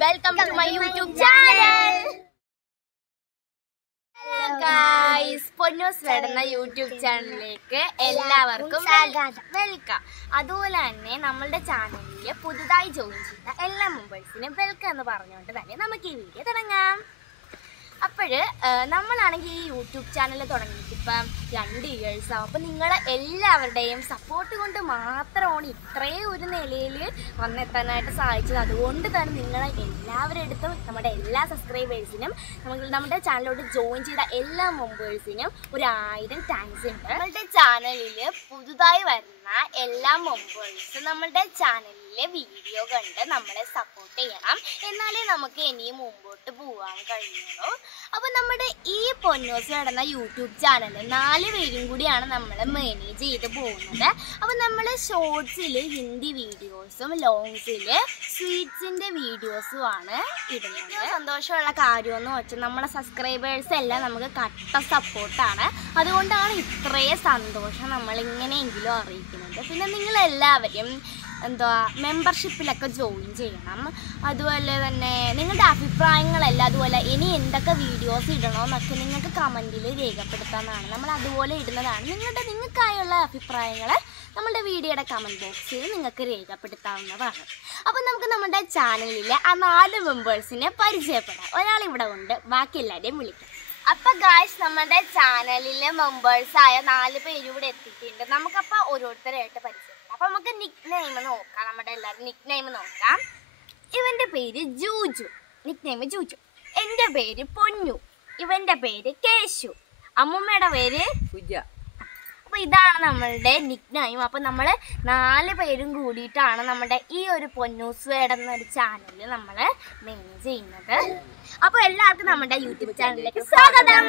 Welcome to my YouTube channel. Hello guys, Ponnus വേടുന്ന YouTube ചാനലിലേക്ക് എല്ലാവർക്കും വെൽക്കം. അതുപോലെ തന്നെ നമ്മളുടെ ചാനലിൽ പുതുതായി ജോയിൻ ചെയ്ത എല്ലാ മെമ്പേഴ്സിനും വെൽക്കം എന്ന് പറഞ്ഞുകൊണ്ട് തന്നെ നമുക്ക് ഈ വീഡിയോ തുടങ്ങാം. അപ്പോൾ നമ്മളാണെങ്കിൽ ഈ യൂട്യൂബ് ചാനൽ തുടങ്ങിയിട്ട് ഇപ്പം 2 ഇയേഴ്സ് ആവും. അപ്പോൾ നിങ്ങളെ എല്ലാവരുടെയും സപ്പോർട്ട് കൊണ്ട് മാത്രമാണ് ഇത്രയും ഒരു നിലയിൽ വന്നെത്താനായിട്ട് സാധിച്ചത്. അതുകൊണ്ട് തന്നെ നിങ്ങളെ എല്ലാവരുടെ അടുത്തും നമ്മുടെ എല്ലാ സബ്സ്ക്രൈബേഴ്സിനും നമ്മുടെ ചാനലിലോട്ട് ജോയിൻ ചെയ്ത എല്ലാ മെമ്പേഴ്സിനും 1000 താങ്ക്സ് ഉണ്ട്. നമ്മളുടെ ചാനലിൽ പുതുതായി വരുന്ന എല്ലാ മെമ്പേഴ്സും നമ്മളുടെ ചാനലിലെ വീഡിയോ കണ്ട് നമ്മളെ സപ്പോർട്ട് ചെയ്യണം. എന്നാലേ നമുക്ക് ഇനിയും മുമ്പോട്ട് പോകാൻ കഴിയുള്ളൂ. അപ്പോൾ നമ്മുടെ ഈ പൊന്നൂസ് നടന്ന യൂട്യൂബ് ചാനൽ 4 പേരും കൂടിയാണ് നമ്മൾ മാനേജ് ചെയ്ത് പോകുന്നത്. അപ്പോൾ നമ്മൾ ഷോർട്സിൽ ഹിന്ദി വീഡിയോസും ലോങ്സിൽ സ്വീറ്റ്സിൻ്റെ വീഡിയോസുമാണ് ഇടുന്നത്. സന്തോഷമുള്ള കാര്യമെന്ന് വെച്ചാൽ നമ്മളെ സബ്സ്ക്രൈബേഴ്സ് എല്ലാം നമുക്ക് കട്ട സപ്പോർട്ടാണ്. അതുകൊണ്ടാണ് ഇത്രയും സന്തോഷം നമ്മളിങ്ങനെയെങ്കിലും അറിയിക്കുന്നത്. പിന്നെ നിങ്ങളെല്ലാവരും മെമ്പർഷിപ്പിലൊക്കെ ജോയിൻ ചെയ്യണം. അതുപോലെ തന്നെ നിങ്ങളുടെ അഭിപ്രായങ്ങളെല്ലാം അതുപോലെ ഇനി എന്തൊക്കെ വീഡിയോസ് ഇടണമെന്നൊക്കെ നിങ്ങൾക്ക് കമൻറ്റിൽ രേഖപ്പെടുത്താവുന്നതാണ്. നമ്മൾ അതുപോലെ ഇടുന്നതാണ്. നിങ്ങൾക്കായുള്ള അഭിപ്രായങ്ങൾ നമ്മളുടെ വീഡിയോയുടെ കമൻറ്റ് ബോക്സിൽ നിങ്ങൾക്ക് രേഖപ്പെടുത്താവുന്നതാണ്. അപ്പോൾ നമുക്ക് നമ്മുടെ ചാനലിലെ ആ 4 മെമ്പേഴ്സിനെ പരിചയപ്പെടാം. ഒരാളിവിടെ ഉണ്ട്, ബാക്കി എല്ലാവരെയും വിളിക്കാം. അപ്പോൾ ഗായ്സ്, നമ്മുടെ ചാനലിലെ മെമ്പേഴ്സായ 4 പേരും ഇവിടെ എത്തിയിട്ടുണ്ട്. നമുക്കപ്പോൾ ഓരോരുത്തരായിട്ട് പരിചയപ്പെടാം. അപ്പോൾ നമുക്ക് നിക് നെയിം നോക്കാം. നമ്മുടെ എല്ലാവരും നിക് നെയിം നോക്കാം. ഇവൻ്റെ പേര് ജൂജു, നിക് നെയിം ജൂജു. എൻ്റെ പേര് പൊന്നു, ഇവൻ്റെ പേര് കേശു, അമ്മൂമ്മയുടെ പേര് പൂജ. അപ്പോൾ ഇതാണ് നമ്മളുടെ നിക് നെയിം. അപ്പോൾ നമ്മൾ 4 പേരും കൂടിയിട്ടാണ് നമ്മുടെ ഈ ഒരു പൊന്നൂസ് വേഡ് എന്നൊരു ചാനൽ നമ്മൾ മാനേജ് ചെയ്യുന്നത്. അപ്പോൾ എല്ലാവർക്കും നമ്മുടെ യൂട്യൂബ് ചാനലിലേക്ക് സ്വാഗതം.